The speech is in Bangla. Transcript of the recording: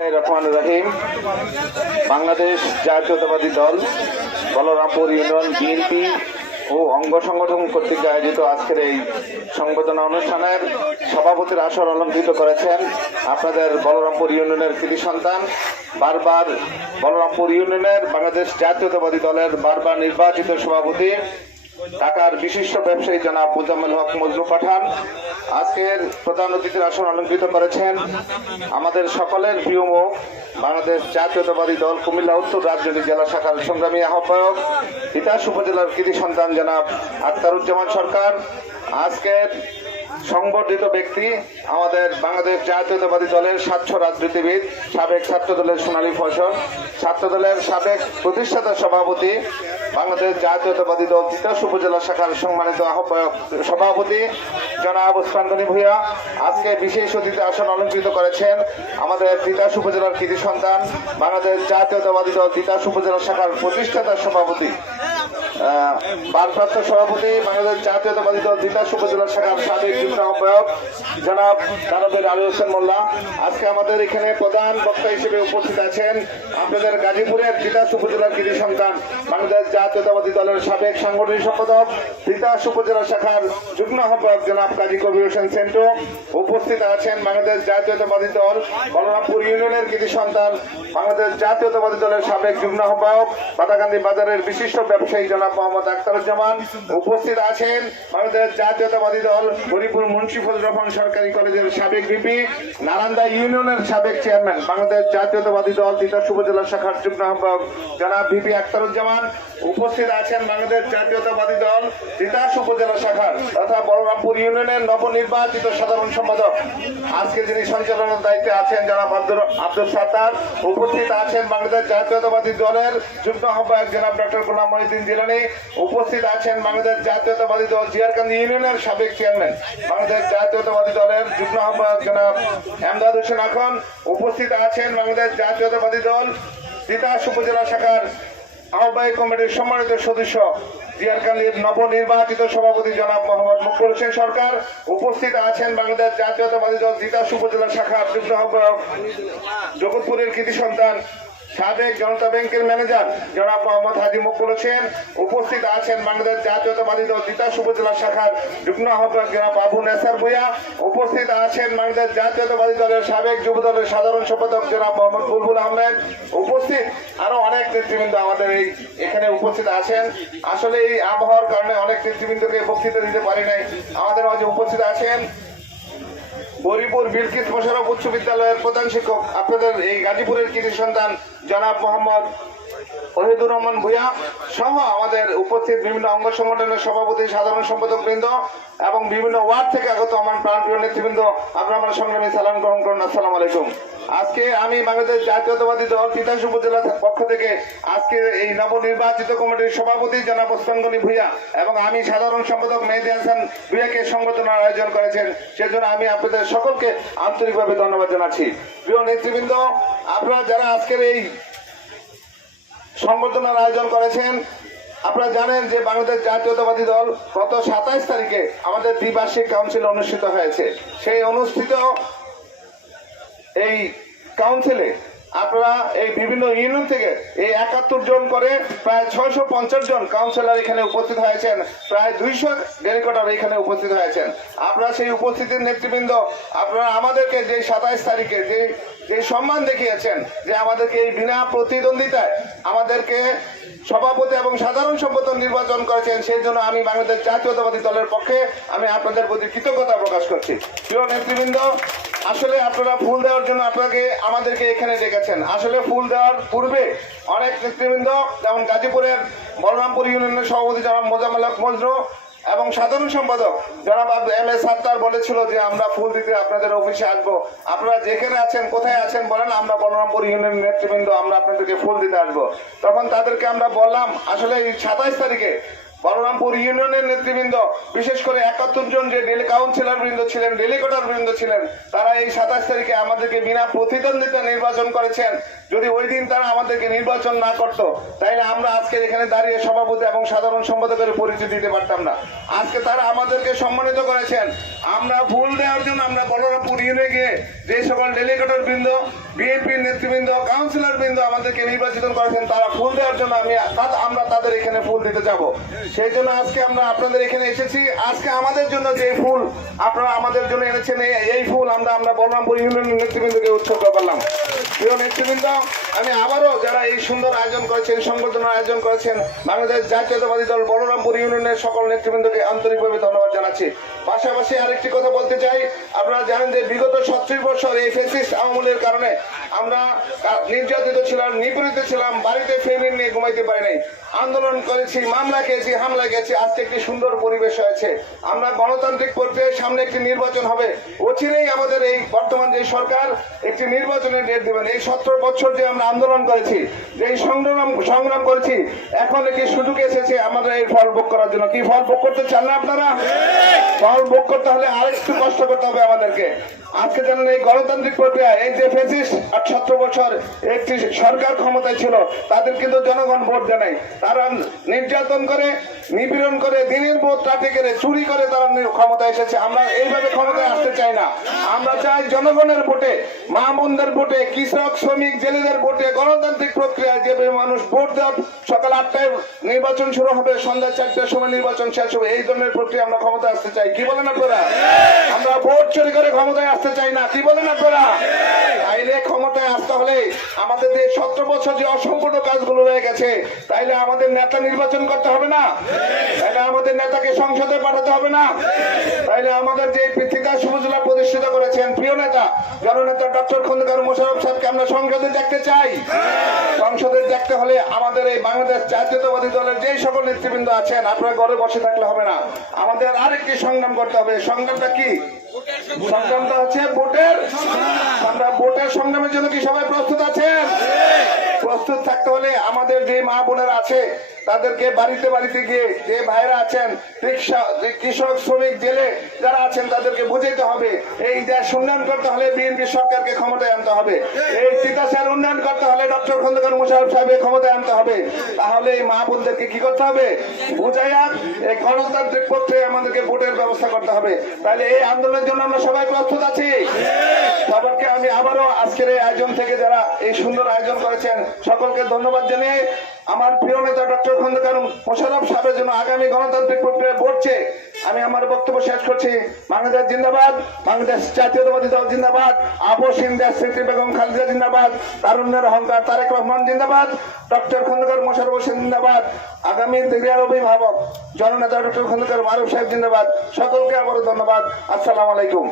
রহমান রহিম। বাংলাদেশ জাতীয়তাবাদী দল, বলরামপুর ইউনিয়ন বিএনপি ও অঙ্গ সংগঠন কর্তৃক আয়োজিত আজকের এই সংবর্ধনা অনুষ্ঠানের সভাপতির আসর অলঙ্কৃত করেছেন আপনাদের বলরামপুর ইউনিয়নের কৃতি সন্তান, বারবার বলরামপুর ইউনিয়নের বাংলাদেশ জাতীয়তাবাদী দলের বারবার নির্বাচিত সভাপতি ঢাকার বিশিষ্ট ব্যবসায়ী জনাব মোজাম্মেল হক মজরু পাঠান। আজকের প্রধান অতিথির আসন অলঙ্কৃত করেছেন আমাদের সকলের প্রিয় বাংলাদেশ জাতীয়তাবাদী দল কুমিল্লা উত্তর রাজনৈতিক জেলা শাখার সংগ্রামী আহ্বায়ক, তিতাস উপজেলার কৃতি সন্তান জনাব আক্তারুজ্জামান সরকার। আজকের সংবর্ধিত ব্যক্তি আমাদের বাংলাদেশ জাতীয়তাবাদী দলের স্বাচ্ছ রাজনীতিবিদ, সাবেক ছাত্র দলের সোনালী ফসল ছাত্র দলের সাবেক প্রতিষ্ঠাতা সভাপতি, বাংলাদেশ জাতীয়তাবাদী দল তিতাস উপজেলা শাখার সম্মানিত আহ্বায়ক সভাপতি, জনাব ওসমানগনি ভূঁইয়া। আজকে বিশেষ অতিথি আসন অলঙ্কৃত করেছেন আমাদের তিতাস উপজেলার কৃতি সন্তান, বাংলাদেশ জাতীয়তাবাদী দল তিতাস উপজেলা শাখার প্রতিষ্ঠাতা সভাপতি ভারপ্রাপ্ত সভাপতি, বাংলাদেশ জাতীয়তাবাদী দল তিতাস উপজেলা শাখার সাবেক আপনাদের গাজীপুরের তিতাস উপজেলার কৃতি সন্তান বাংলাদেশ জাতীয়তাবাদী দলের সাবেক সাংগঠনিক সম্পাদক, তিতাস উপজেলা শাখার যুগ্ম আহ্বায়ক জনাব কাজী কবির হোসেন সেন্টো। উপস্থিত আছেন বাংলাদেশ জাতীয়তাবাদী দল, বলরামপুর ইউনিয়নের কৃতি সন্তান, বাংলাদেশ জাতীয়তাবাদী দলের সাবেক যুগ্ম আহ্বায়ক বাদাকান্দি বাজারের বিশিষ্ট ব্যবসায়ী জনাব মোহাম্মদ আখতারুজ্জামান। উপস্থিত আছেন বাংলাদেশ জাতীয়তাবাদী দল হরিপুর মুন্সিফুল রহমান সরকারি কলেজের সাবেক বিপি নারান্দা ইউনিয়নের সাবেক চেয়ারম্যান, বাংলাদেশ জাতীয়তাবাদী দল, তিতাস উপজেলা শাখার যুগ্ম আহ্বায়ক জনাব বিপি আখতারুজ্জামান উপস্থিত আছেন বাংলাদেশ জাতীয়তাবাদী দল, তিতাস উপজেলা শাখার তথা বলরামপুর ইউনিয়নের নবনির্বাচিত সাধারণ সম্পাদক। আজকে যিনি সঞ্চালনের দায়িত্বে আছেন জনাব আব্দুর আব্দুল সাত্তার, উপস্থিত আছেন বাংলাদেশ জাতীয়তাবাদী দলের যুগ্ম আহ্বায়ক জনাব ডক্টর গোলাম মহিউদ্দিন জিলানি, উপস্থিত আছেন বাংলাদেশ জাতীয়তাবাদী দল, জিয়ারকান্দি ইউনিয়নের সাবেক চেয়ারম্যান। বাংলাদেশ জাতীয়তাবাদী দলের যুগ্ম আহ্বায়ক জনাব এমদাদ হোসেন আখন উপস্থিত আছেন বাংলাদেশ জাতীয়তাবাদী দল তিতাস উপজেলা শাখার আহ্বায়ক কমিটির সম্মানিত সদস্য জিয়ারকান্দির নবনির্বাচিত সভাপতি জনাব মোহাম্মদ মুকুল হোসেন সরকার। উপস্থিত আছেন বাংলাদেশ জাতীয়তাবাদী দল তিতাস উপজেলা শাখার যুগ্ম আহ্বায়ক জগৎপুরের কৃতি সন্তান সাবেক জনতা ব্যাংকের ম্যানেজার জনাব মোহাম্মদ হাজি মুকুল হোসেন। উপস্থিত আছেন বাংলাদেশ জাতীয়তাবাদী দল তিতাস উপজেলা শাখার যুগ্ম আহ্বায়ক জনাব আবু নেসার ভুইয়া। উপস্থিত আছেন বাংলাদেশ জাতীয়তাবাদী দলের সাবেক যুব দলের সাধারণ সম্পাদক জনাব মোহাম্মদ বুলবুল আহমেদ। উপস্থিত আরও অনেক নেতৃবৃন্দ আমাদের এই এখানে উপস্থিত আছেন। আসলে এই আবহাওয়ার কারণে অনেক নেতৃবৃন্দকে বক্তৃতা দিতে পারি নাই। আমাদের মাঝে উপস্থিত আছেন গরিপুর বিলকিস মোশারফ উচ্চ বিদ্যালয়ের প্রধান শিক্ষক আপনাদের এই গাজীপুরের কৃষি সন্তান জনাব মোহাম্মদ ওহিদুর রহমান ভুইয়া সহ আমাদের উপস্থিত বিভিন্ন অঙ্গ সংগঠনের সভাপতি, সাধারণ সম্পাদক বৃন্দ এবং বিভিন্ন ওয়ার্ড থেকে আগত আমার প্রাণপ্রিয় নেতৃবৃন্দ আপনার আমার সংগ্রামী সালাম গ্রহণ করুন, আসসালাম আলাইকুম। আজকে আমি বাংলাদেশ জাতীয়তাবাদী দল তিতাস উপজেলা পক্ষ থেকে আজকে এই নবনির্বাচিত কমিটির সভাপতি জনাব ওসমানগনি ভুইয়া এবং আমি সাধারণ সম্পাদক মেহেদি হাসান ভুইয়াকে সংগঠনের আয়োজন করেছেন। সেজন্য আমি আপনাদের সকলকে আন্তরিকভাবে ধন্যবাদ জানাচ্ছি। প্রিয় নেতৃবৃন্দ, আপনারা যারা আজকের এই সংবর্ধনার আয়োজন করেছেন। আপনারা জানেন যে বাংলাদেশ জাতীয়তাবাদী দল গত সাতাইশ তারিখে আমাদের দ্বিবার্ষিক কাউন্সিল অনুষ্ঠিত হয়েছে। সেই অনুষ্ঠিত এই কাউন্সিলে আপনারা এই বিভিন্ন ইউনিয়ন থেকে এই একাত্তর জন করে প্রায় ছয়শো পঞ্চাশ জন কাউন্সিলর এখানে উপস্থিত হয়েছেন। প্রায় দুইশো ডেলিকটার এখানে উপস্থিত হয়েছেন। আপনারা সেই উপস্থিতির নেতৃবৃন্দ, আপনারা আমাদেরকে যে সাতাইশ তারিখে যে যে সম্মান দেখিয়েছেন যে আমাদেরকে এই বিনা প্রতিদ্বন্দ্বিতায় আমাদেরকে সভাপতি এবং সাধারণ সম্পাদক নির্বাচন করেছেন, সেই জন্য আমি বাংলাদেশ জাতীয়তাবাদী দলের পক্ষে আমি আপনাদের প্রতি কৃতজ্ঞতা প্রকাশ করছি। প্রিয় নেতৃবৃন্দ আসলে আপনারা ফুল দেওয়ার জন্য আপনাকে, আমাদেরকে এখানে ডেকেছেন। আসলে ফুল দেওয়ার পূর্বে অনেক নেতৃবৃন্দ, যেমন গাজীপুরের বলরামপুর ইউনিয়নের সভাপতি জনাব মোজাম্মেল মজরু এবং সাধারণ সম্পাদক জনাব এম এস সাত্তার বলেছিল যে আমরা ফুল দিতে আপনাদের অফিসে আসব। আপনারা যেখানে আছেন, কোথায় আছেন বলেন, আমরা বলরামপুর ইউনিয়ন নেতৃবৃন্দ, আমরা আপনাদেরকে ফুল দিতে আসব। তখন তাদেরকে আমরা বললাম, আসলে এই সাতাইশ তারিখে বলরামপুর ইউনিয়নের নেতৃবৃন্দ, বিশেষ করে একাত্তর জন যে ডেলি কাউন্সিলর বৃন্দ ছিলেন ডেলিগেটর বৃন্দ ছিলেন, তারা এই সাতাশ তারিখে আমাদেরকে বিনা প্রতিদ্বন্দ্বিতা নির্বাচন করেছেন। যদি ওই দিন তারা আমাদেরকে নির্বাচন না করতো, তাইলে আমরা আজকে এখানে দাঁড়িয়ে সভাপতি এবং সাধারণ সম্পাদকের পরিচয় দিতে পারতাম না। আজকে তারা আমাদেরকে সম্মানিত করেছেন। আমরা ফুল দেওয়ার জন্য আমরা বলরামপুর ইউনিয়নে গিয়ে যে সকল ডেলিগেটর বৃন্দ বিএনপি নেতৃবৃন্দ কাউন্সিলর বৃন্দ আমাদেরকে নির্বাচিত করেছেন, তারা ফুল দেওয়ার জন্য আমি আমরা তাদের এখানে ফুল দিতে যাব। সেই জন্য আজকে আমরা আপনাদের এখানে এসেছি। আজকে আমাদের জন্য যে ফুল আপনারা আমাদের জন্য এনেছেন এই- ফুল আমরা আমরা বলরামপুর ইউনিয়নের নেতৃবৃন্দকে উৎসর্গ করলাম। প্রিয় নেতৃবৃন্দ আমি আবারও যারা এই সুন্দর আয়োজন করেছেন সংবর্ধনার আয়োজন করেছেন, বাংলাদেশ জাতীয়তাবাদী দল বলরামপুর ইউনিয়নের সকল নেতৃবৃন্দকে আন্তরিকভাবে ধন্যবাদ জানাচ্ছি। পাশাপাশি আরেকটি কথা বলতে চাই, আপনারা জানেন যে বিগত সত্তর বছর এই ফেসিস্ট আমলের কারণে আমরা নির্যাতিত ছিলাম, নিপীড়িত ছিলাম, বাড়িতে ফ্যামিলি নিয়ে ঘুমাইতে পারি নাই। আন্দোলন করেছি, মামলা খেয়েছি, হামলা খেয়েছি, আজকে একটি সুন্দর পরিবেশ হয়েছে। আমরা গণতান্ত্রিক প্রক্রিয়ার সামনে একটি নির্বাচন হবে। অচিরেই আমাদের এই বর্তমান যে সরকার, একটি নির্বাচনের ডেট দেবেন। এই সতেরো বছর যে আমরা আন্দোলন করেছি যে সংগ্রাম সংগ্রাম করেছি এখন একটি সুযোগ এসেছে আমাদের এই ফল ভোগ করার জন্য। কি ফল ভোগ করতে চান না আপনারা? ফল ভোগ করতে হলে আরেকটু কষ্ট করতে হবে আমাদেরকে। আজকে জানেন এই গণতান্ত্রিক প্রক্রিয়া এই যে ফেসিস আর বছর একটি সরকার ক্ষমতায় ছিল, তাদের কিন্তু জনগণ ভোট দেয় তারা নির্যাতন করে, নিপীড়ন করে, দিনের ভোট রাতে করে চুরি করে তারা ক্ষমতায় এসেছে। আমরা এইভাবে ক্ষমতায় আসতে চাই না। আমরা চাই জনগণের ভোটে, মা বোনদের ভোটে, কৃষক, শ্রমিক, জেলেদের ভোটে গণতান্ত্রিক প্রক্রিয়া যেভাবে মানুষ ভোট দেওয়ার সকাল আটটায় নির্বাচন শুরু হবে, সন্ধ্যা চারটার সময় নির্বাচন শেষ হবে, এই ধরনের প্রক্রিয়া আমরা ক্ষমতায় আসতে চাই। কি বলেন আপনারা? আমরা ভোট চুরি করে ক্ষমতায় আসতে চাই না কি বলেন আপনারা তাইলে ক্ষমতায় আসতে হলে আমাদের যে সতেরো বছর যে অসম্পূর্ণ কাজগুলো রয়ে গেছে, তাইলে আমাদের নেতা নির্বাচন করতে হবে না? তাইলে আমাদের নেতাকে সংসদে পাঠাতে হবে না? তাইলে আমাদের যে পৃথিকা শুভজলা প্রতিষ্ঠিত করেছেন, প্রিয় নেতা, জননেতা ডক্টর খন্দকার মোশারফ সাহেবকে আমরা সংসদে দেখতে চাই। সংসদে দেখতে হলে আমাদের এই বাংলাদেশ জাতীয়তাবাদী দলের যে সকল নেতৃবৃন্দ আছেন, আপনারা ঘরে বসে থাকলে হবে না। আমাদের আরেকটি সংগ্রাম করতে হবে, সংগ্রামটা কি? সংগ্রামটা হচ্ছে ভোটের সংগ্রামের জন্য কি সবাই প্রস্তুত আছেন প্রস্তুত থাকতে হলে আমাদের যে মা বোনেরা আছে, তাদেরকে বাড়িতে বাড়িতে গিয়ে যে ভাইরা আছেন কৃষক, শ্রমিক, জেলে যারা আছেন, তাদেরকে বুঝাইতে হবে। এই দেশ উন্নয়ন করতে হলে বিএনপি সরকারকে ক্ষমতায় আনতে হবে। এই তিতাসের উন্নয়ন করতে হলে ডক্টর খন্দকার মুশারফ সাহেবের ক্ষমতায় আনতে হবে। তাহলে এই মা বোনদেরকে কি করতে হবে? বুঝাইয়া এই গণতান্ত্রিক পক্ষে আমাদেরকে ভোটের ব্যবস্থা করতে হবে। তাহলে এই আন্দোলনের জন্য আমরা সবাই প্রস্তুত আছি। আবারও আজকের এই আয়োজন থেকে যারা এই সুন্দর আয়োজন করেছেন, সকলকে ধন্যবাদ জানিয়ে আমার প্রিয় নেতা ডক্টর খন্দকার মোশারফ সাহেবের জন্য আগামী গণতান্ত্রিক প্রক্রিয়া বলছে আমি আমার বক্তব্য শেষ করছি। বাংলাদেশ জিন্দাবাদ, বাংলাদেশ জাতীয়তাবাদী দল জিন্দাবাদ আপোষ ইন্ডিয়া স্মৃতি বেগম খালেদা জিন্দাবাদ, তারুণ্যের অহংকার তারেক রহমান জিন্দাবাদ, ডক্টর খন্দকার মোশারফ হোসেন জিন্দাবাদ, আগামী দিনের অভিভাবক, জননেতা ডক্টর খন্দকার মারুফ সাহেব জিন্দাবাদ। সকলকে আবারও ধন্যবাদ। আসসালামু আলাইকুম।